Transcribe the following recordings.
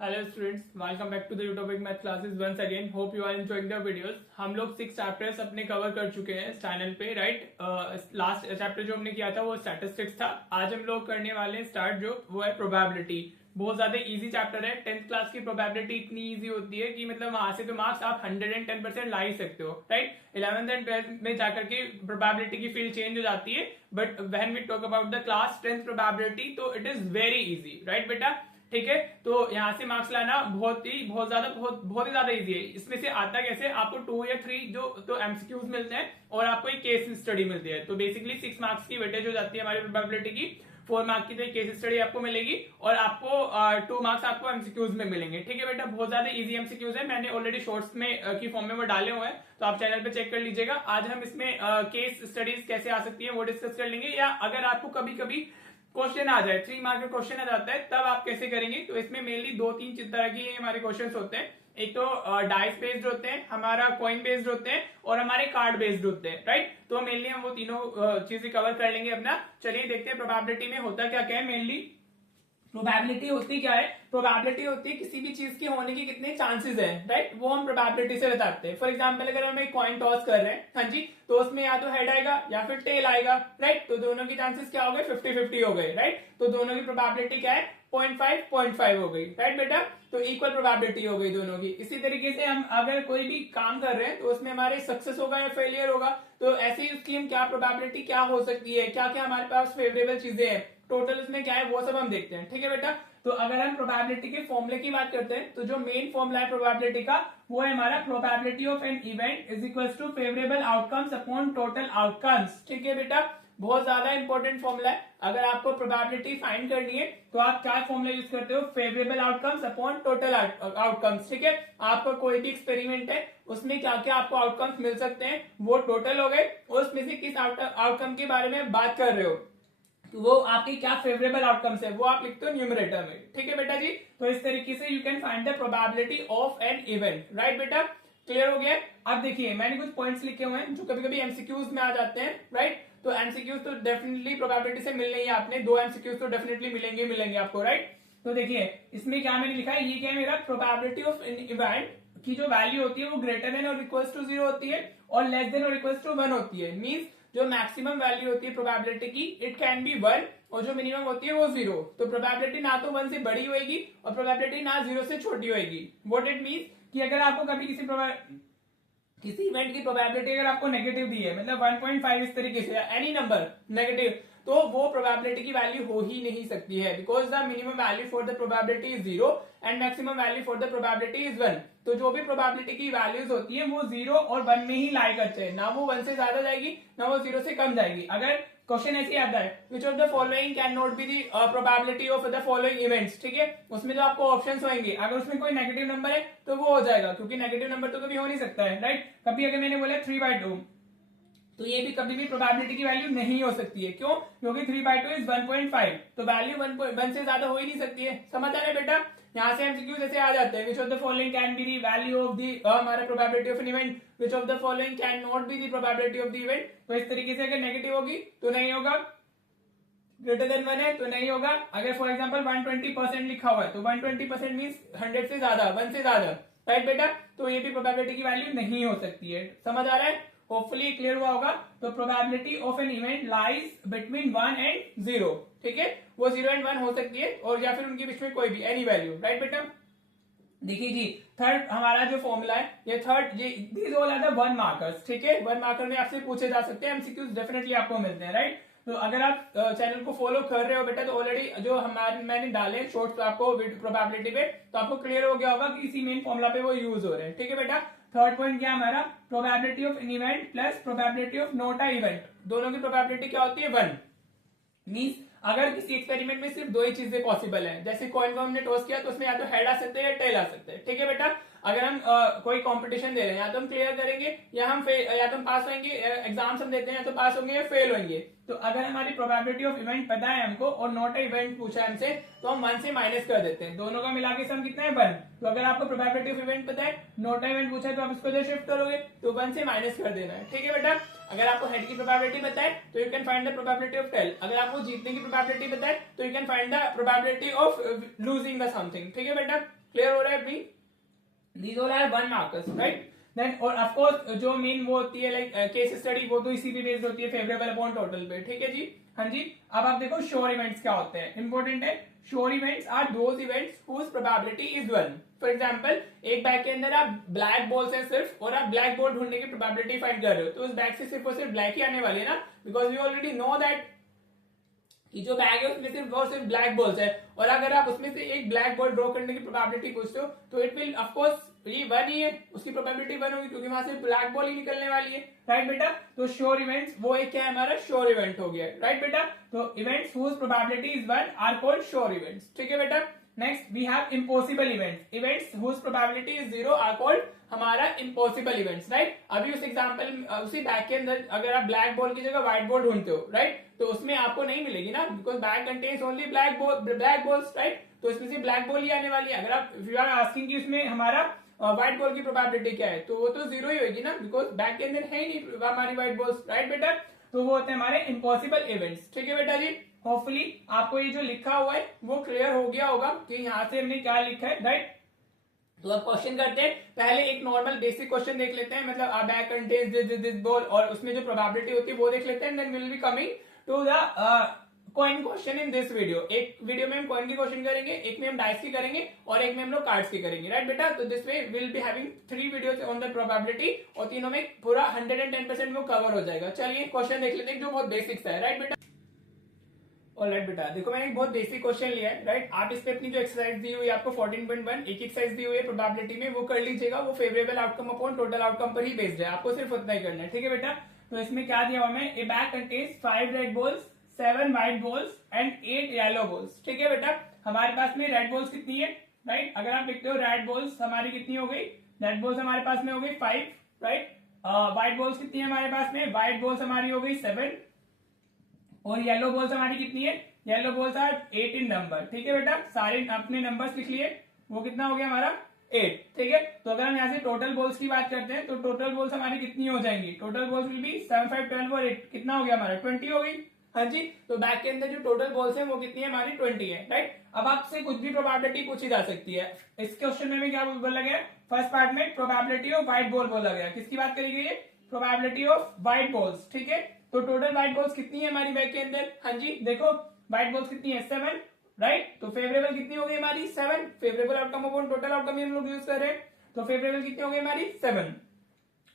Hello students, welcome back to the YouTubic math classes once again. Hope you are enjoying the videos. हम लोग 6 chapters अपने cover कर चुके हैं इस चैनल पे, राइट। लास्ट चैप्टर जो हमने किया था वो स्टैटिस्टिक्स था। आज हम लोग करने वाले हैं स्टार्ट जो वो है प्रोबेबिलिटी। बहुत ज्यादा इजी चैप्टर है। 10th क्लास की प्रोबेबिलिटी इतनी इजी होती है कि मतलब वहां से तो मार्क्स आप 110% ला ही सकते हो, राइट। 11th एंड 12th में जाकर के प्रोबेबिलिटी की फील्ड चेंज हो जाती है, but when we talk about the class 10th probability तो it is very easy, right बेटा। ठीक है, तो यहाँ से मार्क्स लाना बहुत ही ज्यादा इजी है। इसमें से आता कैसे, आपको 2 या 3 जो तो एमसीक्यूज मिलते हैं और आपको एक केस स्टडी मिलती है। तो बेसिकली 6 मार्क्स की वेटेज हो जाती है हमारी प्रोबेबिलिटी की। 4 मार्क्स की तो एक केस स्टडी आपको मिलेगी और आपको 2 मार्क्स आपको एमसीक्यूज में मिलेंगे। ठीक है बेटा, बहुत ज्यादा इजी एमसीक्यूज है। मैंने ऑलरेडी शॉर्ट्स में की फॉर्म में वो डाले हुए हैं, तो आप चैनल पे चेक कर लीजिएगा। आज हम इसमें केस स्टडीज कैसे आ सकती है वो डिस्कस कर लेंगे, या अगर आपको कभी कभी क्वेश्चन आ जाए, 3 मार्क का क्वेश्चन आ जाता है, तब आप कैसे करेंगे। तो इसमें मेनली 2-3 तरह की हमारे क्वेश्चंस होते हैं। एक तो डाइस बेस्ड होते हैं, हमारा कॉइन बेस्ड होते हैं, और हमारे कार्ड बेस्ड होते हैं, राइट। तो मेनली हम वो तीनों चीजें कवर कर लेंगे अपना। चलिए देखते हैं प्रोबेबिलिटी में होता क्या क्या है। मेनली प्रोबेबिलिटी होती क्या है, प्रोबेबिलिटी होती है किसी भी चीज के होने के कितने चांसेस है, राइट। वो हम प्रोबेबिलिटी से बताते हैं। फॉर एग्जांपल अगर हम एक कॉइन टॉस कर रहे हैं, हाँ जी, तो उसमें या तो हेड आएगा या फिर टेल आएगा, राइट। तो दोनों के चांसेस क्या हो गए, 50-50 हो गए, राइट। तो दोनों की प्रोबेबिलिटी क्या है, 0.5 हो गई, राइट बेटा। तो इक्वल प्रोबेबिलिटी हो गई दोनों की। इसी तरीके से हम अगर कोई भी काम कर रहे हैं तो उसमें हमारे सक्सेस होगा या फेलियर होगा, तो ऐसे ही उसकी हम क्या प्रोबेबिलिटी क्या हो सकती है, क्या क्या हमारे पास फेवरेबल चीजें हैं, टोटल उसमें क्या है वो सब हम देखते हैं। ठीक है बेटा, तो अगर हम प्रोबेबिलिटी के फॉर्मूले की बात करते हैं तो जो मेन फॉर्मूला है प्रोबेबिलिटी का वो है हमारा probability of an event is equal to favourable outcomes upon total outcomes. ठीक है बेटा, बहुत ज्यादा इंपॉर्टेंट फॉर्मूला है। अगर आपको प्रोबेबिलिटी फाइंड करनी है तो आप क्या फॉर्मूला यूज करते हो, favourable outcomes upon total outcomes. ठीक है, आपका कोई भी एक्सपेरिमेंट है उसमें क्या क्या आपको आउटकम्स मिल सकते हैं वो टोटल हो गए, उसमें से किस आउटकम के बारे में बात कर रहे हो, तो वो आपके क्या फेवरेबल आउटकम्स है वो आप लिखते हो न्यूमरेटर में। ठीक है बेटा जी, तो इस तरीके से you can find the probability of an event, right बेटा। क्लियर हो गया। अब देखिए मैंने कुछ पॉइंट्स लिखे हुए हैं जो कभी कभी एमसीक्यूज में आ जाते हैं, राइट। तो एमसीक्यूज तो डेफिनेटली प्रोबेबिलिटी से मिलने ही आपने 2 एमसीक्यूज तो डेफिनेटली मिलेंगे आपको, राइट। तो देखिए इसमें क्या मैंने लिखा है, ये क्या है मेरा, प्रोबेबिलिटी ऑफ एन इवेंट की जो वैल्यू होती है वो ग्रेटर देन और इक्वल्स टू 0 होती है और लेस देन और इक्वल्स टू 1 होती है। मींस जो मैक्सिमम वैल्यू होती है प्रोबेबिलिटी की इट कैन बी 1 और जो मिनिमम होती है वो 0। तो प्रोबेबिलिटी ना तो 1 से बड़ी होगी और प्रोबेबिलिटी ना 0 से छोटी होगी। व्हाट इट मींस कि अगर आपको कभी किसी इवेंट की प्रोबेबिलिटी अगर आपको नेगेटिव दी है, मतलब 1.5 इस तरीके से एनी नंबर नेगेटिव, तो वो प्रोबेबिलिटी की वैल्यू हो ही नहीं सकती है, because the minimum value for the probability is 0 and maximum value for the probability is 1। तो जो भी प्रोबेबिलिटी की वैल्यूज होती है वो 0 और 1 में ही लाई करते हैं, ना वो 1 से ज्यादा जाएगी ना वो 0 से कम जाएगी। अगर क्वेश्चन ऐसे आता है विच of the following can not be the probability of the following events, ठीक है, उसमें जो आपको ऑप्शंस होंगे अगर उसमें कोई नेगेटिव नंबर है तो वो हो जाएगा, क्योंकि नेगेटिव नंबर तो कभी हो नहीं सकता है, राइट। कभी अगर मैंने बोला 3/2 तो ये भी कभी भी प्रोबेबिलिटी की वैल्यू नहीं हो सकती है। क्यों, क्योंकि 3/2 इज 1.5, तो वैल्यू 1 से ज्यादा हो ही नहीं सकती है। समझ आ रहा है बेटा। यहाँ से एमसीक्यू जैसे आ जाते हैं, which of the following can be the value of the हमारा probability of an event, which of the following can not be the probability of the event. तो इस तरीके से अगर नेगेटिव होगी तो नहीं होगा, ग्रेटर देन 1 है तो नहीं होगा। अगर फॉर एग्जाम्पल 120% लिखा हुआ है तो 120% मीन्स 100 से ज्यादा, 1 से ज्यादा, राइट बेटा। तो ये भी प्रोबेबिलिटी की वैल्यू नहीं हो सकती है। समझ आ रहा है, होपफुली क्लियर हुआ होगा। तो probability of an event lies between 1 and 0, ठीक है, वो 0 एंड 1 हो सकती है और या फिर उनके बीच में कोई भी एनी वैल्यू, राइट बेटा। देखिए जी, थर्ड हमारा जो फॉर्मूला है ये थर्ड, ये these all are the 1 markers, ठीक है। 1 मार्कर में आपसे पूछे जा सकते हैं, एमसीक्यूज डेफिनेटली आपको मिलते हैं, राइट। तो अगर आप चैनल को फॉलो कर रहे हो बेटा तो ऑलरेडी जो हमारे मैंने डाले शॉर्ट्स आपको प्रोबेबिलिटी पे, तो आपको क्लियर हो गया होगा कि इसी मेन फॉर्मूला पे वो यूज हो रहे हैं, ठीक है बेटा। थर्ड पॉइंट क्या हमारा, probability of an event plus probability of not a event, दोनों की प्रोबेबिलिटी क्या होती है, 1। मींस अगर किसी एक्सपेरिमेंट में सिर्फ 2 ही चीजें पॉसिबल है, जैसे कॉइन को हमने टॉस किया तो उसमें या तो हेड आ सकते हैं या टेल आ सकते हैं, ठीक है बेटा। अगर हम कोई कंपटीशन दे रहे हैं या तो हम क्लियर करेंगे या हम या तो हम पास होंगे, एग्जाम्स हम देते हैं या तो पास होंगे या फेल होंगे। तो अगर हमारी प्रोबेबिलिटी ऑफ इवेंट पता है हमको और नॉट अ इवेंट पूछा है हमसे तो हम 1 से माइनस कर देते हैं, दोनों का मिला के सम कितना है, 1। तो अगर आपको प्रोबेबिलिटी ऑफ इवेंट पता है, नॉट अ इवेंट पूछा है तो आप इसको इधर शिफ्ट करोगे तो 1 से माइनस कर देना है, ठीक है बेटा। अगर आपको हेड की प्रोबेबिलिटी पता है तो you can find the probability of tail. अगर आपको जीतने की प्रोबेबिलिटी पता है तो you can find the probability of losing the something, ठीक है बेटा। क्लियर हो रहा है अभी? These all are 1 markers, right? Then और of course जो मेन वो होती है लाइक केस स्टडी, वो तो इसी पे बेस्ड होती है, फेवरेबल अपॉन टोटल पे, ठीक है जी? हाँ जी। अब आप देखो श्योर इवेंट्स क्या होते हैं, इंपॉर्टेंट है। Sure events are those events whose probability is 1। For example एक बैग के अंदर आप ब्लैक बॉल्स हैं सिर्फ, और आप ब्लैक बॉल ढूंढने की प्रोबेबिलिटी फाइंड कर रहे हो, तो उस बैग से सिर्फ और सिर्फ ब्लैक ही आने वाली है ना, because we already know that कि जो बैग है उसमें सिर्फ और सिर्फ ब्लैक बॉल्स है। और अगर आप उसमें से एक ब्लैक बॉल ड्रॉ करने की प्रोबेबिलिटी पूछते हो तो इट विल ऑफ कोर्स ये 1 ही है, उसकी प्रोबेबिलिटी 1 होगी क्योंकि वहां से ब्लैक बॉल ही निकलने वाली है, राइट बेटा? तो श्योर इवेंट्स वो एक क्या है हमारा श्योर इवेंट हो गया, राइट बेटा? तो events whose probability is 1 are called sure events, ठीक है बेटा? Next we have impossible events, events whose probability is 0 are called हमारा इम्पॉसिबल इवेंट्स, राइट? अभी उस एग्जांपल उसी बैग के अंदर अगर आप ब्लैक बॉल की जगह व्हाइट बॉल ढूंढते हो, राइट, तो उसमें आपको नहीं मिलेगी ना, because bag contains only black balls, right? तो इसमें से ब्लैक बॉल ही आने वाली है। अगर आप यू आर आस्किंग कि उसमें हमारा व्हाइट बॉल की प्रोबेबिलिटी क्या है, तो वो तो 0 ही होगी ना, बिकॉज बैग के अंदर है ही नहीं हमारी व्हाइट बॉल्स, राइट बेटा? तो वो होते हैं हमारे इम्पॉसिबल इवेंट्स, ठीक है बेटा जी? होपफुली आपको ये जो लिखा हुआ है वो क्लियर हो गया होगा कि यहाँ से हमने क्या लिखा है, राइट? तो अब क्वेश्चन करते हैं, पहले एक नॉर्मल बेसिक क्वेश्चन देख लेते हैं, मतलब अ बैग कंटेन्स दिस बॉल, और उसमें जो प्रोबेबिलिटी होती है वो देख लेते हैं, then will be coming to the coin question in this video. एक वीडियो में हम कॉइन की क्वेश्चन करेंगे, एक में हम डाइस की करेंगे, और एक में हम लोग कार्ड्स की करेंगे, राइट बेटा? तो this way will be having 3 videos on the probability, और तीनों में पूरा 110% वो कवर हो जाएगा। चलिए क्वेश्चन देख लेते हैं जो बहुत बेसिक सा है, राइट बेटा? ऑलराइट बेटा, देखो मैंने एक बहुत बेसिक क्वेश्चन लिया है, राइट? आप इस पे अपनी जो एक्सरसाइज दी हुई है आपको 14.1 एक एक्सरसाइज दी हुई है प्रोबेबिलिटी में, वो कर लीजिएगा। वो favourable outcome upon total outcome पर ही बेस्ड है, आपको सिर्फ उतना ही करना है, ठीक है बेटा? तो इसमें क्या दिया हुआ है, ए bag contains 5 red balls, 7 white balls and 8 yellow balls, ठीक है बेटा? हमारे पास में रेड बॉल्स कितनी है, राइट? अगर आप देखते हो रेड बॉल्स हमारी कितनी हो गई, रेड बॉल्स हमारे पास में हो गई 5, राइट? व्हाइट बॉल्स कितनी है हमारे पास में, व्हाइट बॉल्स हमारी हो गई 7, और येलो बॉल्स हमारी कितनी है, yellow balls are 8 in number, ठीक है बेटा? सारे अपने नंबर्स लिख लिए, वो कितना हो गया हमारा 8, ठीक है? तो अगर हम यहाँ से टोटल बॉल्स की बात करते हैं तो टोटल बॉल्स हमारी कितनी हो जाएंगी, टोटल बॉल्स विल बी 7, 5, 12 और 8, कितना हो गया हमारा 20 हो गई। हाँ जी, तो बैग के अंदर जो टोटल बॉल्स है वो कितनी है हमारी 20 है, राइट? अब आपसे कुछ भी प्रोबेबिलिटी पूछी जा सकती है। इस क्वेश्चन में क्या बोला गया, फर्स्ट पार्ट में प्रोबेबिलिटी ऑफ व्हाइट बॉल बोला गया, किसकी बात करी गई है, प्रोबेबिलिटी ऑफ व्हाइट बॉल्स, ठीक है? तो टोटल व्हाइट बॉल्स कितनी है हमारी बैग के अंदर, हाँ जी देखो व्हाइट बॉल्स कितनी है 7, राइट? तो फेवरेबल कितनी हो गई हमारी 7, favourable outcome upon total outcome हम लोग यूज कर रहे हैं, तो फेवरेबल कितनी हो गई हमारी 7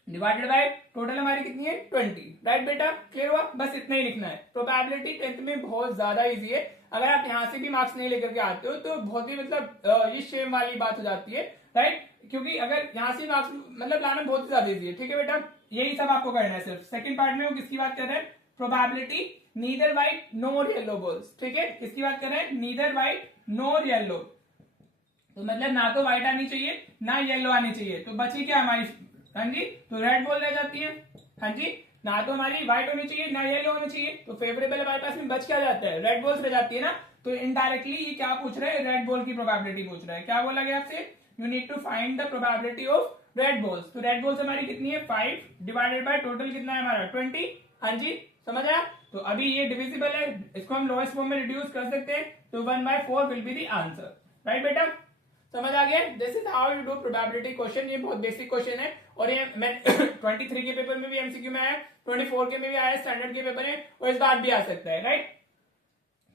डिवाइडेड बाय टोटल हमारी कितनी है 20, राइट बेटा? क्लियर हुआ? बस इतना ही लिखना है। प्रोबेबिलिटी 10th में बहुत ज्यादा इजी है, अगर आप यहाँ से भी मार्क्स नहीं लेकर के आते हो तो बहुत ही मतलब ये शेम वाली बात हो जाती है, राइट? क्योंकि अगर यहाँ से मार्क्स मतलब लाना बहुत ही ज्यादा इजी है, ठीक है बेटा? यही सब आपको करना है सिर्फ। सेकंड पार्ट में वो किसकी बात कर रहे हैं, प्रोबेबिलिटी नीदर व्हाइट नोर येलो बॉल्स, ठीक है? किसकी बात कर रहे हैं, नीदर व्हाइट नोर येलो, तो मतलब ना तो व्हाइट आनी चाहिए ना येलो आनी चाहिए, तो बची क्या हमारी, हाँ जी, तो रेड बॉल रह जाती है, हाँ जी? ना तो हमारी व्हाइट होनी चाहिए ना येलो होनी चाहिए, तो फेवरेबल हमारे पास में बच क्या जाता है, रेड बॉल्स रह जाती है ना। तो इनडायरेक्टली ये क्या पूछ रहे हैं, रेड बॉल की प्रोबेबिलिटी पूछ रहा है। क्या बोला गया आपसे, you need to find the probability of red balls. तो रेड बॉल्स हमारी कितनी है 5 डिवाइडेड बाय टोटल कितना है हमारा 20, हाँ जी समझ आया? तो अभी ये डिविजिबल है, इसको हम लोएस्ट फॉर्म में रिड्यूस कर सकते हैं, तो 1/4 will be the answer, right बेटा? समझ आ गया? This is how you do probability question. ये बहुत बेसिक क्वेश्चन है, और ये मैं 23 के पेपर में भी एमसीक्यू में आया, 24 के में भी आया, स्टैंडर्ड के पेपर में, और इस बार भी आ सकता है, राइट?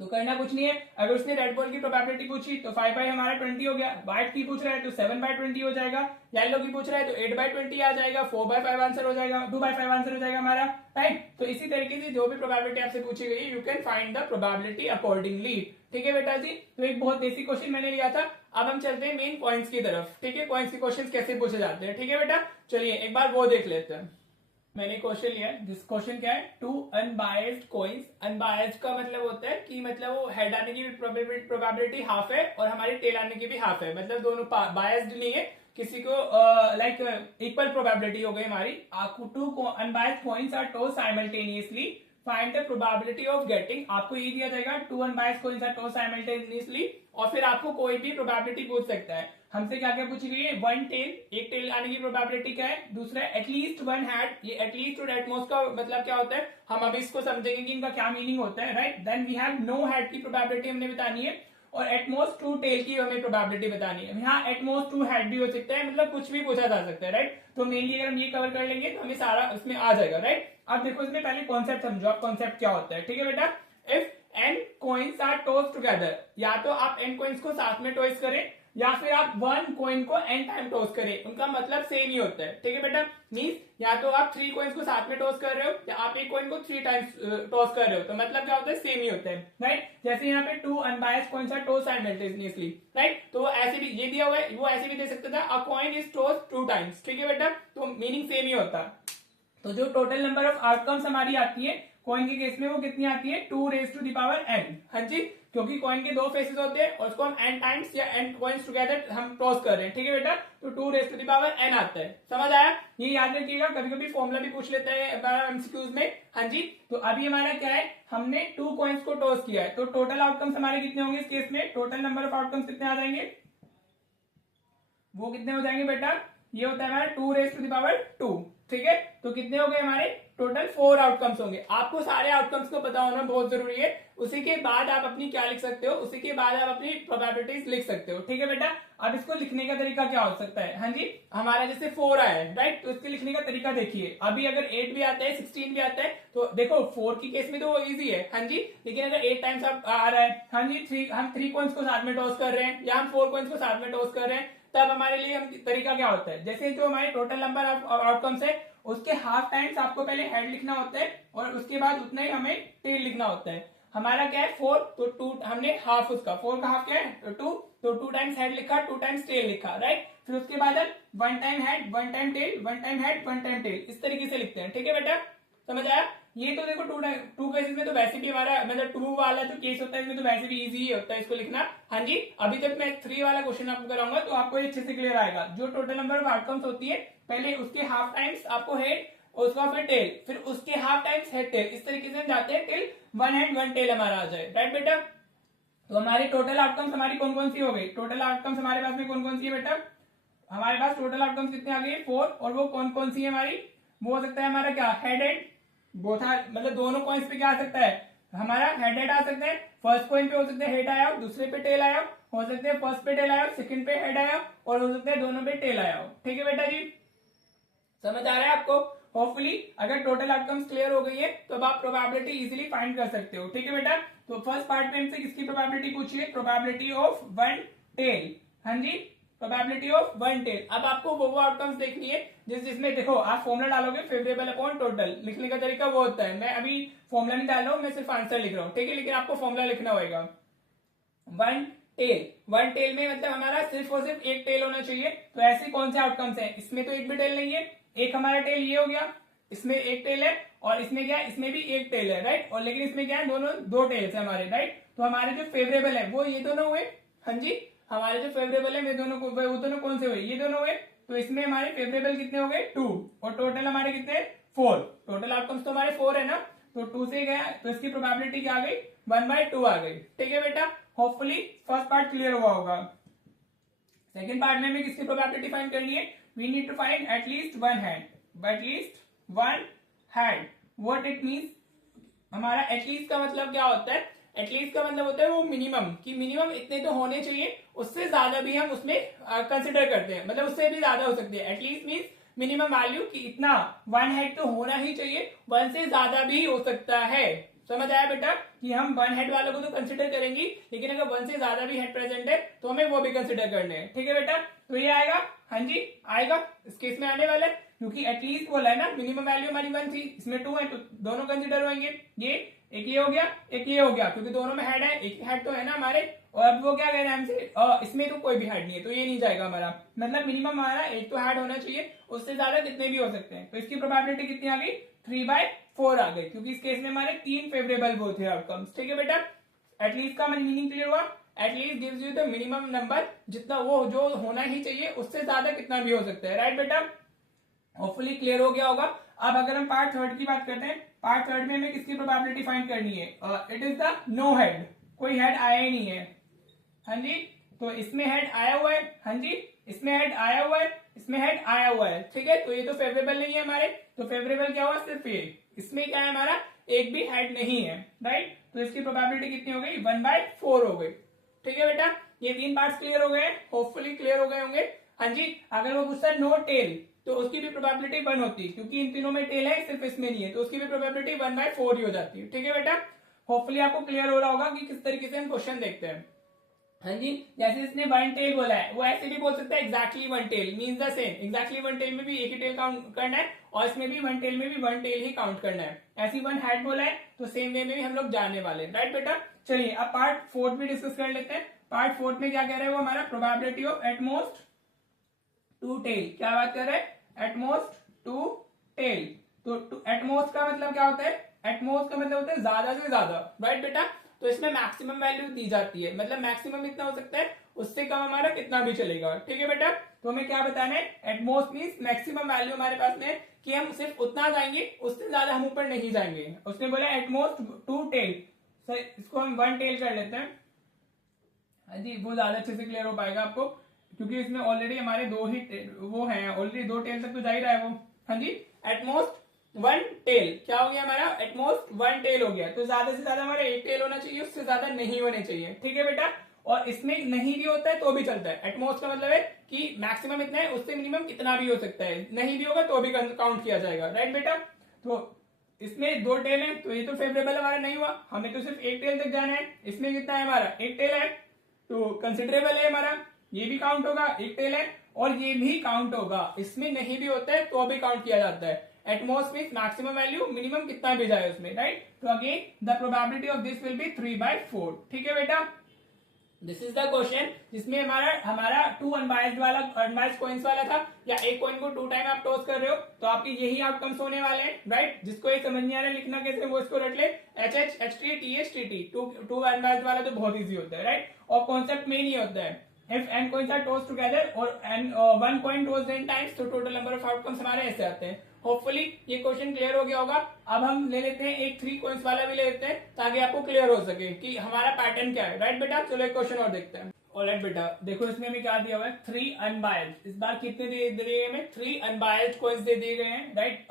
तो करना कुछ नहीं है, अगर उसने रेड बॉल की प्रोबेबिलिटी पूछी तो 5 हमारा 20 हो गया, व्हाइट की पूछ रहा है तो 7/20 हो जाएगा, येलो की पूछ रहा है तो 8/20 आ जाएगा, 4/5 आंसर हो जाएगा, 2/5 आंसर हो जाएगा हमारा, राइट? तो इसी तरीके से जो भी प्रोबेबिलिटी आपसे पूछी गई you can find the probability accordingly, ठीक है बेटा जी? तो एक बहुत बेसिक क्वेश्चन मैंने लिया था। अब हम चलते हैं मेन पॉइंट्स की तरफ, ठीक है? पॉइंट्स के क्वेश्चन कैसे पूछे जाते हैं, ठीक है बेटा? चलिए एक बार वो देख लेते हैं। मैंने क्वेश्चन लिया है, जिस क्वेश्चन क्या है, 2 अनबायस्ड कॉइंस। अनबायस्ड का मतलब होता है कि मतलब वो हेड आने की प्रोबेबिलिटी हाफ है और हमारी टेल आने की भी हाफ है, मतलब दोनों बायस्ड नहीं है, किसी को लाइक इक्वल प्रोबेबिलिटी हो गई हमारी। 2 unbiased coins are tossed simultaneously, find the probability of getting. आपको ये दिया जाएगा 2 unbiased coins are tossed simultaneously, और फिर आपको कोई भी प्रोबेबिलिटी पूछ सकता है। हमसे क्या क्या पूछी गई है, 1 टेल, एक टेल आने की प्रोबेबिलिटी क्या है, दूसरा एटलीस्ट 1 हेड। ये एटलीस्ट और एटमोस्ट का मतलब क्या होता है, हम अभी इसको समझेंगे कि इनका क्या मीनिंग होता है, right? Then we have no head की प्रोबेबिलिटी हमने बतानी है, और एटमोस्ट 2 टेल की हमें प्रोबेबिलिटी बतानी है। यहाँ एटमोस्ट 2 हेड भी हो सकता है, मतलब कुछ भी पूछा जा सकता है, राइट। तो मेनली अगर हम ये कवर कर लेंगे तो हमें सारा उसमें आ जाएगा, राइट। अब देखो इसमें पहले कॉन्सेप्ट समझो, आप कॉन्सेप्ट क्या होता है, ठीक है बेटा। If n coins are tossed together, या तो आप n coins को साथ में टॉस करें या फिर आप 1 coin को n टाइम टॉस करें, उनका मतलब सेम ही होता है, ठीक है बेटा। मींस या तो आप 3 coins को साथ में टॉस कर रहे हो या आप एक coin को 3 टाइम्स टॉस कर रहे हो, तो मतलब क्या होता है, सेम ही होता है, राइट। जैसे यहाँ पे 2 unbiased coins are tossed simultaneously, right. तो ऐसे भी ये दिया हुआ है, वो ऐसे भी दे सकता था, अ coin is tossed 2 times, ठीक है बेटा। तो मीनिंग सेम ही होता है। तो जो टोटल नंबर ऑफ आउटकम्स हमारी आती है कॉइन के केस में, वो कितनी आती है, 2 raise to the power n। हाँ जी, क्योंकि कॉइन के 2 फेसेस होते हैं और उसको हम n टाइम्स या n कॉइन्स टुगेदर हम टॉस कर रहे हैं, ठीक है बेटा। तो 2 raise to the power n आता है, समझ आया। ये याद रखिएगा, कभी कभी फॉर्मूला भी पूछ लेते हैं एमसीक्यूज में। हाँ जी, तो अभी हमारा क्या है, हमने 2 कॉइन्स को टॉस किया है, तो टोटल आउटकम्स हमारे कितने होंगे इस केस में, टोटल नंबर ऑफ आउटकम्स कितने आ जाएंगे, वो कितने हो जाएंगे बेटा, ये होता है हमारा 2 रेज टू द पावर 2, ठीक है। तो कितने हो गए हमारे, टोटल 4 आउटकम्स होंगे। आपको सारे आउटकम्स को पता होना बहुत जरूरी है, उसी के बाद आप अपनी क्या लिख सकते हो, उसी के बाद आप अपनी प्रोबेबिलिटीज लिख सकते हो, ठीक है बेटा। अब इसको लिखने का तरीका क्या हो सकता है, हाँ जी, हमारा जैसे 4 आया है, राइट, तो इसके लिखने का तरीका देखिए। अभी अगर 8 भी आता है, 16 भी आता है, तो देखो 4 की केस में तो वो इजी है, हाँ जी। लेकिन अगर 8 टाइम्स आ रहा है, हाँ जी, हम 3 कॉइन्स को साथ में टॉस कर रहे हैं या हम 4 कॉइन्स को साथ में टॉस कर रहे हैं, तब हमारे लिए हम तरीका क्या होता है, जैसे जो हमारे टोटल नंबर ऑफ आउटकम्स है उसके हाफ टाइम्स आपको पहले हेड लिखना होता है और उसके बाद उतना ही हमें टेल लिखना होता है। हमारा क्या है 4, तो 2 हमने हाफ, उसका 4 का हाफ क्या है 2, तो 2 टाइम्स हेड लिखा, 2 टाइम्स टेल लिखा, राइट। फिर उसके बाद 1 time head, 1 time tail, 1 time head, 1 time tail, इस तरीके से लिखते हैं, ठीक है बेटा, समझ आया। ये तो देखो 2 केसेस में तो वैसे भी हमारा मतलब 2 वाला जो केस होता है इसमें तो वैसे भी इजी ही होता है इसको लिखना, हाँ जी। अभी तक मैं 3 वाला क्वेश्चन आपको कराऊंगा तो आपको अच्छे से क्लियर आएगा। जो टोटल नंबर ऑफ आउटकम्स होती है, पहले उसके हाफ टाइम्स आपको हेड, उसका फिर टेल, फिर उसके हाफ टाइम्स हेड टेल, इस तरीके से हम जाते हैं टिल 1 हेड 1 टेल हमारा आ जाए, राइट बेटा। तो हमारी टोटल आउटकम्स हमारी कौन कौन सी हो गई, टोटल आउटकम्स हमारे पास में कौन कौन सी है बेटा, हमारे पास टोटल आउटकम्स कितने आ गए 4, और वो कौन कौन सी है हमारी, वो हो सकता है हमारा क्या, हेड हेड, बोथा मतलब दोनों कॉइन्स पे क्या आ सकता है, हमारा हेड हेड आ सकता है। फर्स्ट कॉइन पे हो सकता है हेड आया हो, दूसरे पे टेल आया हो सकता है फर्स्ट पे टेल आया हो, सेकंड पे हेड आया हो, और हो सकता है दोनों पे टेल आया हो, ठीक है बेटा जी, समझ आ रहा है आपको। होपफुली अगर टोटल आउटकम्स क्लियर हो गई है तो अब आप प्रोबेबिलिटी इजीली फाइंड कर सकते हो, ठीक है बेटा। तो फर्स्ट पार्ट में हमसे किसकी प्रोबेबिलिटी पूछी है, प्रोबेबिलिटी ऑफ 1 टेल, हाँ जी, प्रोबेबिलिटी ऑफ 1 टेल। अब आपको वो आउटकम्स देखनी है जिसमें देखो आप फॉर्मुला डालोगे फेवरेबल अपॉन टोटल, लिखने का तरीका वो होता है। मैं अभी फॉर्मुला नहीं डाल रहा हूं, मैं सिर्फ आंसर लिख रहा हूँ, ठीक है, लेकिन आपको फॉर्मुला लिखना होगा। 1 टेल में मतलब हमारा सिर्फ और सिर्फ एक टेल होना चाहिए। तो ऐसे कौन से आउटकम्स हैं, इसमें तो एक भी टेल नहीं है, एक हमारा टेल ये हो गया, इसमें एक टेल है, और इसमें क्या है, इसमें भी एक टेल है, राइट। और लेकिन इसमें क्या है, दोनों 2 टेल्स है हमारे, राइट। तो हमारे जो फेवरेबल है वो ये दोनों हुए, हाँ जी, हमारे जो फेवरेबल है वो दोनों कौन से हुए, ये दोनों हुए। तो इसमें हमारे फेवरेबल कितने हो गए 2, और टोटल हमारे कितने 4, टोटल आउटकम्स तो हमारे 4 है ना, तो 2 से गया तो इसकी प्रोबेबिलिटी क्या आ गई 1/2 आ गई, ठीक है बेटा। होपफुली फर्स्ट पार्ट क्लियर हुआ होगा। सेकंड पार्ट में हमें किसकी प्रोबेबिलिटी फाइंड करनी है, we need to find at least 1 head, at least 1 head, what it means, हमारा एटलीस्ट का मतलब क्या होता है, एटलीस्ट का मतलब होता है वो मिनिमम, कि मिनिमम इतने तो होने चाहिए, उससे ज्यादा भी हम उसमें कंसिडर करते हैं, मतलब उससे भी ज्यादा हो सकती है। एटलीस्ट मींस मिनिमम वैल्यू कि इतना 1 हेड तो होना ही चाहिए, 1 से ज्यादा भी हो सकता है, समझ आया बेटा, कि हम 1 हेड वालों को तो कंसिडर करेंगे, लेकिन अगर 1 से ज्यादा भी हेड प्रेजेंट है तो हमें वो भी कंसिडर करने हैं, ठीक है बेटा। तो ये आएगा, हाँ जी आएगा, इस केस में आने वाला है, क्योंकि एटलीस्ट बोला है ना, मिनिमम वैल्यू हमारी 1 थी, इसमें 2 है तो दोनों कंसिडर होंगे। ये एक ये हो गया, एक ये हो गया, क्योंकि दोनों में हेड है, एक हेड तो है ना हमारे, और अब वो क्या कह रहे हैं हमसे, इसमें तो कोई भी हेड नहीं है, तो ये नहीं जाएगा हमारा, मतलब मिनिमम हमारा एक तो हेड होना चाहिए, उससे ज्यादा कितने भी हो सकते हैं। तो इसकी प्रोबेबिलिटी कितनी आ गई 3/4 आ गई, क्योंकि इस केस में हमारे 3 फेवरेबल वो थे आउटकम्स, ठीक है बेटा। एटलीस्ट का मीनिंग क्लियर हुआ, at least gives you the minimum number, जितना वो जो होना ही चाहिए उससे ज्यादा कितना भी हो सकता है, राइट बेटा। होपफुली क्लियर हो गया होगा। अब अगर हम पार्ट थर्ड की बात करते हैं, पार्ट थर्ड में हमें किसकी प्रोबेबिलिटी फाइंड करनी है, it is the no head, कोई हेड आया ही नहीं है, हाँ जी, तो इसमें हेड आया हुआ है, हाँ जी, इसमें हेड आया हुआ है, इसमें हेड आया हुआ है, ठीक है। तो ये तो फेवरेबल नहीं है हमारे, तो फेवरेबल क्या हुआ सिर्फ ये, इसमें क्या है हमारा एक भी हेड नहीं है, राइट। तो इसकी प्रोबेबिलिटी कितनी हो गई 1/4 हो गई, ठीक है बेटा, ये 3 पार्ट्स क्लियर हो गए, होपफुली क्लियर हो गए होंगे। हाँ जी, अगर वो पूछता है नो टेल तो उसकी भी प्रोबेबिलिटी 1 होती है, क्योंकि इन तीनों में टेल है सिर्फ इसमें नहीं है, तो उसकी भी प्रोबेबिलिटी 1/4 ही हो जाती है। ठीक है बेटा, होपफुली आपको क्लियर हो रहा होगा कि किस तरीके से हम क्वेश्चन देखते हैं। हाँ जी, जैसे इसने 1 टेल बोला है, वो ऐसे भी बोल सकता है exactly 1 tail means the same, exactly 1 tail में भी एक ही टेल काउंट करना है और इसमें भी 1 टेल में भी 1 टेल ही काउंट करना है। ऐसी 1 हेड बोला है तो सेम वे में भी हम लोग जानने वाले हैं, राइट बेटा। चलिए अब पार्ट 4 भी डिस्कस कर लेते हैं। पार्ट 4 में क्या कह रहे हैं वो हमारा प्रोबेबिलिटी ऑफ एटमोस्ट 2 टेल, क्या बात कर रहे हैं, एटमोस्ट 2 टेल। तो एटमोस्ट का मतलब क्या होता है, एटमोस्ट का मतलब होता है ज्यादा से ज्यादा, राइट बेटा। तो इसमें मैक्सिमम वैल्यू दी जाती है, मतलब मैक्सिमम इतना हो सकता है, उससे कम हमारा कितना भी चलेगा। ठीक है बेटा, तो हमें क्या बताना है, एटमोस्ट मींस मैक्सिमम वैल्यू हमारे पास में कि हम सिर्फ उतना जाएंगे, उससे ज्यादा हम ऊपर नहीं जाएंगे। उसने बोला एटमोस्ट 2 टेल, सर इसको हम 1 टेल कर लेते हैं। हाँ जी, वो ज्यादा अच्छे से क्लियर हो पाएगा आपको, क्योंकि इसमें ऑलरेडी हमारे 2 ही वो हैं, ऑलरेडी 2 टेल तक तो जा ही रहा है वो। हाँ जी, एटमोस्ट 1 टेल क्या हो गया हमारा, एटमोस्ट 1 टेल हो गया। तो ज्यादा से ज्यादा हमारा 1 टेल होना चाहिए, उससे ज्यादा नहीं होने चाहिए। ठीक है बेटा, और इसमें नहीं भी होता है तो भी चलता है। एटमोस्ट का मतलब है कि मैक्सिमम इतना है, उससे मिनिमम इतना भी हो सकता है, नहीं भी होगा तो भी काउंट किया जाएगा, राइट बेटा। तो इसमें 2 टेल है तो ये तो फेवरेबल हमारा नहीं हुआ, हमें तो सिर्फ 1 टेल तक जाना है। इसमें कितना है हमारा, 1 टेल है, तो कंसिडरेबल है हमारा, ये भी काउंट होगा, 1 टेल है और ये भी काउंट होगा। इसमें नहीं भी होता है तो भी काउंट किया जाता है। At most means maximum value, minimum कितना भी जाए उसमें, राइट। तो again the probability of this will be 3/4। ठीक है बेटा, दिस इज द क्वेश्चन जिसमें हमारा 2 अनबायस्ड वाला, अनबायस्ड कॉइन्स वाला था, या एक कॉइन को 2 टाइम आप टॉस कर रहे हो तो आपके यही आउटकम्स होने वाले हैं, राइट। जिसको ये समझ नहीं आ रहा है लिखना कैसे, वो इसको रट ले, HH HT TH TT। 2 unbiased वाला तो बहुत इजी होता है, राइट। और कॉन्सेप्ट मेन ये होता है, if n coins are tossed together और one coin tossed n times, तो टोटल नंबर ऑफ आउटकम्स हमारे ऐसे आते हैं। होपफुली ये क्वेश्चन क्लियर हो गया होगा। अब हम ले लेते हैं एक 3 कॉइन्स वाला भी ले लेते हैं, ताकि आपको क्लियर हो सके कि हमारा पैटर्न क्या है, राइट बेटा। चलो एक क्वेश्चन और देखते हैं। ऑलराइट बेटा, देखो इसमें हमें क्या दिया हुआ है, 3 अनबायस्ड। इस बार कितने दे दिए हमें, 3 अनबायस्ड कॉइन्स दे दिए गए हैं, right.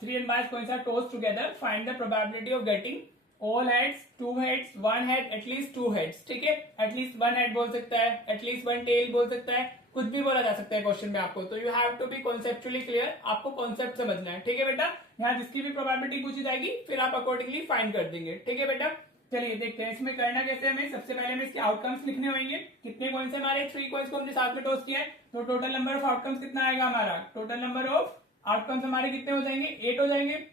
3 unbiased coins are tossed together, find the probability of getting all heads, 2 heads, 1 head, at least 2 heads। ठीक है, एटलीस्ट 1 head बोल सकता है, एटलीस्ट 1 tail बोल सकता है, कुछ भी बोला जा सकता है क्वेश्चन में आपको। तो you have to be conceptually clear, आपको कॉन्सेप्ट समझना है। ठीक है बेटा, यहाँ जिसकी भी प्रोबेबिलिटी पूछी जाएगी फिर आप अकॉर्डिंगली फाइंड कर देंगे। ठीक है बेटा, चलिए देखते हैं इसमें करना कैसे। हमें सबसे पहले हमें इसके आउटकम्स लिखने होंगे। कितने कॉइन्स हमारे, 3 कॉइन्स को हमने साथ में टॉस किया है, तो टोटल नंबर ऑफ आउटकम्स कितना आएगा हमारा, टोटल नंबर ऑफ आउटकम्स हमारे कितने हो जाएंगे, 8 हो जाएंगे।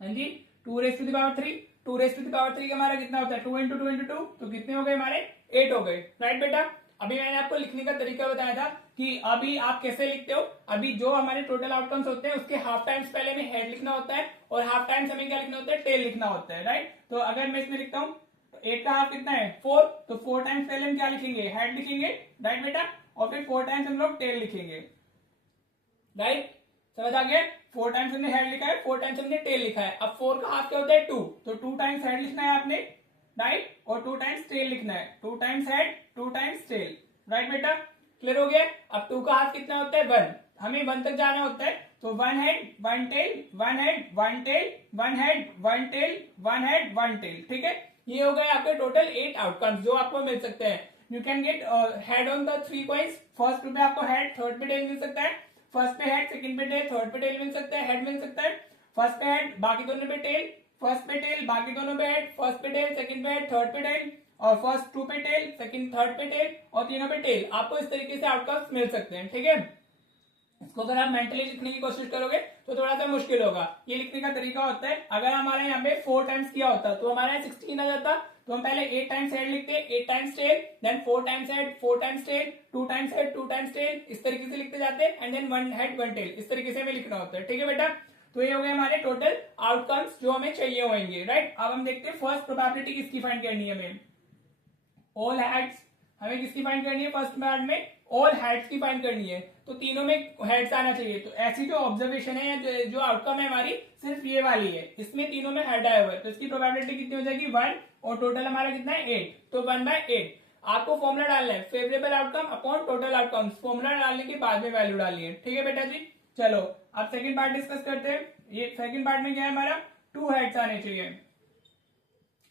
हाँ जी, 2 raised to the power 3, 2 raised to the power 3 का हमारा कितना होता है, 2 into 2 into 2, तो कितने हो गए हमारे, 8 हो गए, राइट बेटा। अभी मैंने आपको लिखने का तरीका बताया था कि अभी आप कैसे लिखते हो। अभी जो हमारे टोटल आउटकम्स होते हैं उसके हाफ टाइम्स पहले में हेड लिखना होता है और हाफ टाइम्स हमें क्या लिखना होता है, टेल लिखना होता है, राइट। तो अगर मैं इसमें लिखता हूँ 8 का हाफ कितना है, 4, तो 4 टाइम्स पहले हम क्या लिखेंगे, हेड लिखेंगे, राइट बेटा, और फिर 4 टाइम्स हम लोग टेल लिखेंगे, राइट। समझ आ गया, 4 टाइम्स हमने हेड लिखा है, 4 टाइम्स हमने टेल लिखा है। अब 4 का हाफ क्या होता है, 2, तो 2 टाइम्स हेड लिखना है आपने, राइट, और 2 टाइम्स टेल लिखना है, 2 times head 2 times tail, right बेटा, क्लियर हो गया। अब 2 का हाफ कितना होता है, 1, हमें 1 तक जाना होता है, तो 1 head 1 tail, 1 head 1 tail, 1 head 1 tail, 1 head 1 tail. ठीक है, ये हो गए आपके टोटल 8 आउटकम्स जो आपको मिल सकते हैं। You can get head on the 3 coins, first पे आपको हेड, थर्ड पे टेल मिल सकता है, फर्स्ट पे हेड, सेकंड पे टेल, थर्ड पे टेल मिल सकता है, हेड मिल सकता है, फर्स्ट पे हेड, बाकी दोनों पे टेल, फर्स्ट पे टेल, बाकी दोनों पे हेड, फर्स्ट पे टेल, सेकंड पे हेड, थर्ड पे टेल, और फर्स्ट 2 पे टेल, सेकंड थर्ड पे टेल, और तीनों पे टेल। आपको इस तरीके से आउटकम्स मिल सकते हैं। ठीक है, इसको अगर आप मेंटली लिखने की कोशिश करोगे तो थोड़ा सा मुश्किल होगा। ये लिखने का तरीका होता है, अगर हमारे यहाँ पे 4 टाइम्स किया होता तो हमारे यहाँ 16 आ जाता, तो हम पहले 8 टाइम्स हेड लिखते, 8 times tail, then 4 times head, 4 times tail, 2 times head, 2 times tail, इस तरीके से लिखते जाते, एंड देन 1 हेड 1 टेल, इस तरीके से हमें लिखना होता है। ठीक है बेटा, तो ये हो गए हमारे टोटल आउटकम्स जो हमें चाहिए होंगे, राइट। अब हम देखते हैं फर्स्ट प्रोबेबिलिटी किसकी फाइंड करनी है हमें, ऑल हेड्स। हमें किसकी फाइंड करनी है, फर्स्ट पार्ट में ऑल हेड्स की फाइंड करनी है, तो तीनों में हेड्स आना चाहिए। तो ऐसी जो ऑब्जर्वेशन है या जो आउटकम है हमारी सिर्फ ये वाली है, इसमें तीनों में हेड आया हुआ है, तो इसकी प्रोबेबिलिटी कितनी हो जाएगी, 1, और टोटल हमारा कितना है 8, तो 1/8। आपको फॉर्मुला डालना है, favourable outcome upon total outcomes, formula डालने के बाद में वैल्यू डालनी है। ठीक है बेटा जी, चलो अब सेकंड पार्ट डिस्कस करते हैं। ये सेकंड पार्ट में क्या है हमारा, 2 हेड्स आने चाहिए,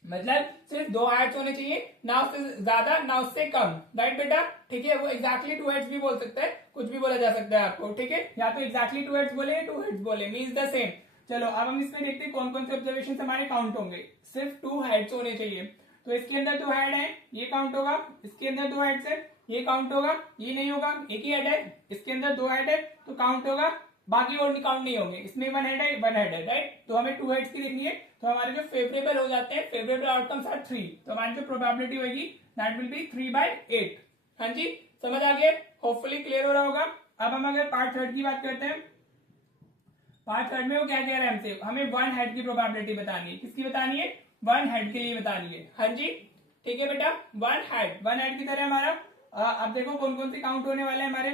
मतलब सिर्फ 2 हेड्स होने चाहिए, ना उससे ज्यादा ना उससे कम, राइट बेटा। ठीक है, वो एग्जैक्टली 2 हेड्स भी बोल सकता है, कुछ भी बोला जा सकता है आपको, ठीक है, या तो एग्जैक्टली 2 हेड्स बोले 2 हेड्स बोले, मींस द सेम। चलो अब हम इसमें देखते हैं कौन कौन से ऑब्जर्वेशन हमारे काउंट होंगे। सिर्फ 2 हेड्स होने चाहिए, तो इसके अंदर 2 हेड है, ये काउंट होगा। इसके अंदर 2 हेड्स है, ये काउंट होगा। ये नहीं होगा, एक ही हेड है, इसके अंदर 2 हेड है तो काउंट होगा, बाकी और काउंट नहीं होंगे। इसमें 1 हेड है, 1 हेड है, राइट। तो हमें 2 हेड्स की देखनी है, तो हमारे जो फेवरेबल हो जाते हैं, फेवरेबल आउटकम्स आर 3, तो हमारी जो प्रोबेबिलिटी होगी दैट विल बी 3/8। हाँ जी, समझ आ गया, होपफुली क्लियर हो रहा होगा। अब हम अगर पार्ट थर्ड की बात करते हैं, पार्ट थर्ड में वो क्या कह रहा है हमसे, हमें 1 हेड की प्रोबेबिलिटी बतानी है। किसकी बतानी है? 1 हेड के लिए बतानी है। हाँ जी, ठीक है बेटा, 1 हेड की तरह हमारा अब देखो कौन कौन से काउंट होने वाले हैं हमारे।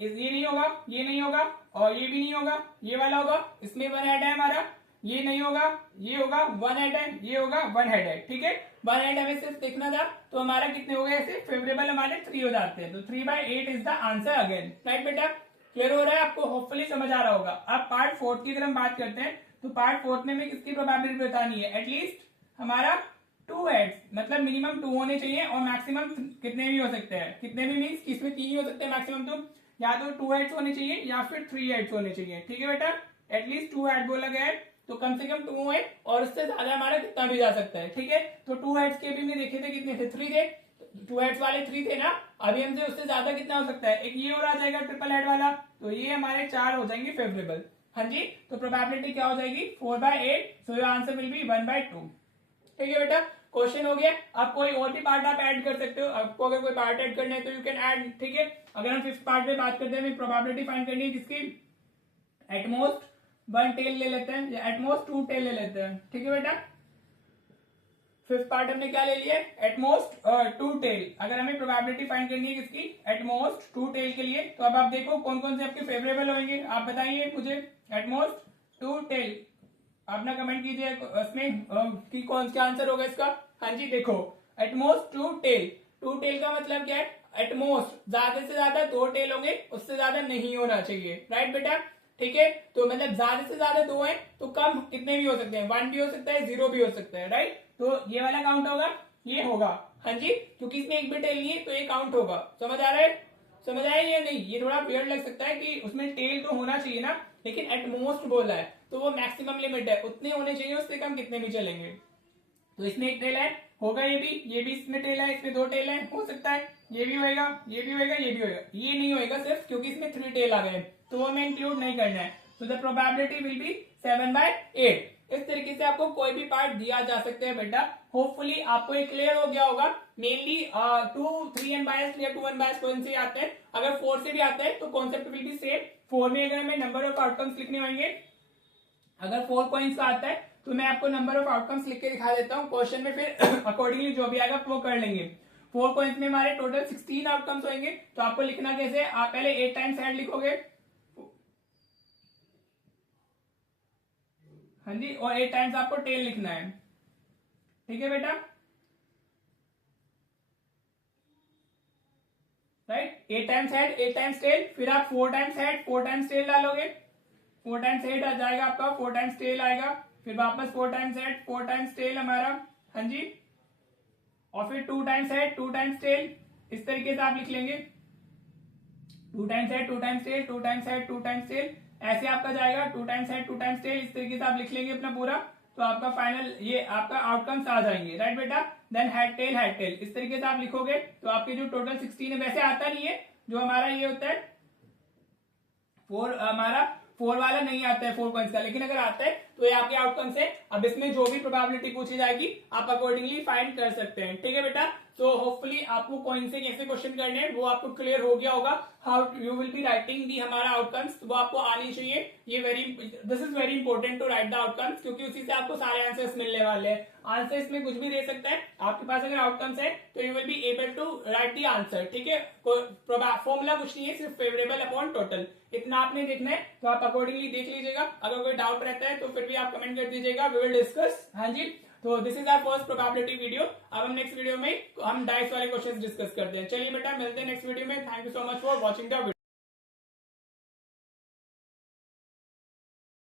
ये नहीं होगा, ये नहीं होगा, और ये भी नहीं होगा, ये वाला होगा, इसमें 1 हेड है हमारा। ये नहीं होगा, ये होगा, 1 हेड है, ये होगा, 1 हेड है, ठीक है। 1 हेड हमें सिर्फ देखना था, तो हमारा कितने हो गए ऐसे, फेवरेबल हमारे 3 हो जाते हैं, तो 3/8 is the answer again, right बेटा। क्लियर हो रहा है आपको, होपफुली समझ आ रहा होगा। अब पार्ट फोर्थ की अगर हम बात करते हैं, तो पार्ट फोर्थ में हमें किसकी प्रोबेबिलिटी बतानी है, एटलीस्ट हमारा 2 हेड्स, मतलब मिनिमम 2 होने चाहिए, और मैक्सिमम कितने भी हो सकते हैं, कितने भी मीन्स किसमें 3 ही हो सकते हैं मैक्सिमम, तो या तो 2 हेड्स होने चाहिए या फिर 3 हेड्स होने चाहिए, ठीक है बेटा। एटलीस्ट 2 हेड बोला गया है, तो कम से कम 2 है, और उससे ज्यादा हमारा कितना भी जा सकता है, ठीक है। तो 2 हेड्स के भी हमने देखे थे, कितने थे, 3 थे, 2 हेड्स वाले 3 थे ना। अभी हमसे उससे ज्यादा कितना हो सकता है, एक ये और आ जाएगा ट्रिपल हेड वाला, तो ये हमारे 4 हो जाएंगे फेवरेबल। हाँ जी, तो प्रोबेबिलिटी क्या हो जाएगी, 4/8, so your answer will be 1/2, ठीक है बेटा। क्वेश्चन हो गया। अब कोई और भी पार्ट आप ऐड कर सकते हो, आपको अगर कोई पार्ट ऐड करना है तो यू कैन ऐड, ठीक है। अगर हम 5th पार्ट में बात करते हैं, प्रोबेबिलिटी फाइंड करनी है किसकी, एटमोस्ट 1 टेल ले लेते हैं, या एटमोस्ट 2 टेल ले लेते हैं, ठीक है बेटा। 5th पार्ट हमने क्या ले लिया, एटमोस्ट 2 टेल। अगर हमें प्रोबेबिलिटी फाइंड करनी है किसकी, एटमोस्ट 2 टेल के लिए, तो अब आप देखो कौन कौन से आपके फेवरेबल होंगे, आप बताइए मुझे। एटमोस्ट 2 टेल, अपना कमेंट कीजिए उसमें कि कौन सा आंसर होगा इसका। हाँ जी, देखो एटमोस्ट 2 टेल, 2 टेल का मतलब क्या है, एटमोस्ट ज्यादा से ज्यादा 2 टेल होंगे, उससे ज्यादा नहीं होना चाहिए, राइट बेटा। ठीक है, तो मतलब ज्यादा से ज्यादा 2 है, तो कम कितने भी हो सकते हैं, 1 भी हो सकता है, 0 भी हो सकता है, राइट। तो ये वाला काउंट होगा, ये होगा। हाँ जी, क्योंकि इसमें एक भी टेल नहीं है, तो ये काउंट होगा। समझ आ रहा है, समझ आया या नहीं। ये थोड़ा वियर्ड लग सकता है कि उसमें टेल तो होना चाहिए ना, लेकिन एटमोस्ट बोला है, तो वो मैक्सिमम लिमिट है, उतने होने चाहिए, उससे कम कितने भी चलेंगे। तो इसमें एक टेल है, होगा ये भी इसमें टेल है, इसमें 2 टेल है, हो सकता है ये भी होएगा, ये भी होएगा, ये भी होएगा, ये नहीं होएगा सिर्फ क्योंकि इसमें 3 टेल आ गए, तो वो हमें इंक्लूड नहीं करना है। तो द प्रोबेबिलिटी विल बी 7/8। इस तरीके से आपको कोई भी पार्ट दिया जा सकता है बेटा। होपफुली आपको ये क्लियर हो गया होगा। मेनली 2, 3 अनबायस्ड या 2 अनबायस्ड कौन से आते हैं, अगर 4 से भी आते हैं तो कॉन्सेप्ट विल बी सेम। 4 में अगर हमें नंबर ऑफ आउटकम्स लिखने होंगे, अगर 4 पॉइंट्स का आता है तो मैं आपको नंबर ऑफ आउटकम्स लिख के दिखा देता हूँ क्वेश्चन में, फिर अकॉर्डिंगली जो भी आएगा वो कर लेंगे। 4 पॉइंट्स में हमारे टोटल 16 आउटकम्स होंगे, तो आपको लिखना कैसे, आप पहले 8 टाइम्स हेड लिखोगे, हाँ जी, और 8 टाइम्स आपको टेल लिखना है, ठीक है बेटा, right. 8 times head, 8 times tail, फिर आप 4 टाइम्स हेड, 4 टाइम्स टेल डालोगे, 4 टाइम्स हेड आ जाएगा आपका, 4 टाइम्स टेल आएगा, फिर वापस 4 टाइम्स हेड, 4 टाइम्स टेल हमारा, हाँ जी, और फिर 2 टाइम्स हेड, 2 टाइम्स टेल, इस तरीके से आप लिख लेंगे, 2 times head, 2 times tail, 2 times head, 2 times tail, ऐसे आपका जाएगा 2 टाइम्स हेड, 2 टाइम्स टेल, इस तरीके से आप लिख लेंगे अपना पूरा, तो आपका फाइनल ये आपका आउटकम्स आ जाएंगे, राइट बेटा। देन हेड टेल, इस तरीके से आप लिखोगे, तो आपके जो टोटल 16 है, वैसे आता नहीं है, जो हमारा ये होता है 4, हमारा 4 वाला नहीं आता है 4 पॉइंट्स का, लेकिन अगर आता है तो ये आपके आउटकम्स है। अब इसमें जो भी प्रोबेबिलिटी पूछी जाएगी आप अकॉर्डिंगली फाइंड कर सकते हैं, ठीक है बेटा। तो होपफुली आपको कौन से कैसे क्वेश्चन करने हैं वो आपको क्लियर हो गया होगा। How you will be writing the हमारा आउटकम्स, वो आपको आनी चाहिए। ये this is very important to write the outcomes, क्योंकि उसी से आपको सारे आंसर्स मिलने वाले हैं। आंसर्स में कुछ भी दे सकता है, आपके पास अगर आउटकम्स है तो you will be able to write the answer, ठीक है। फॉर्मूला कुछ नहीं है, सिर्फ फेवरेबल अपॉन टोटल, इतना आपने देखना है। तो आप अकॉर्डिंगली देख लीजिएगा, अगर कोई डाउट रहता है तो फिर भी आप कमेंट कर दीजिएगा, वी विल डिस्कस। हाँ जी, तो this is our first probability video. अब हम नेक्स्ट वीडियो में हम डाइस वाले क्वेश्चंस डिस्कस करते हैं। चलिए बेटा, मिलते हैं नेक्स्ट वीडियो में। Thank you so much for watching the video.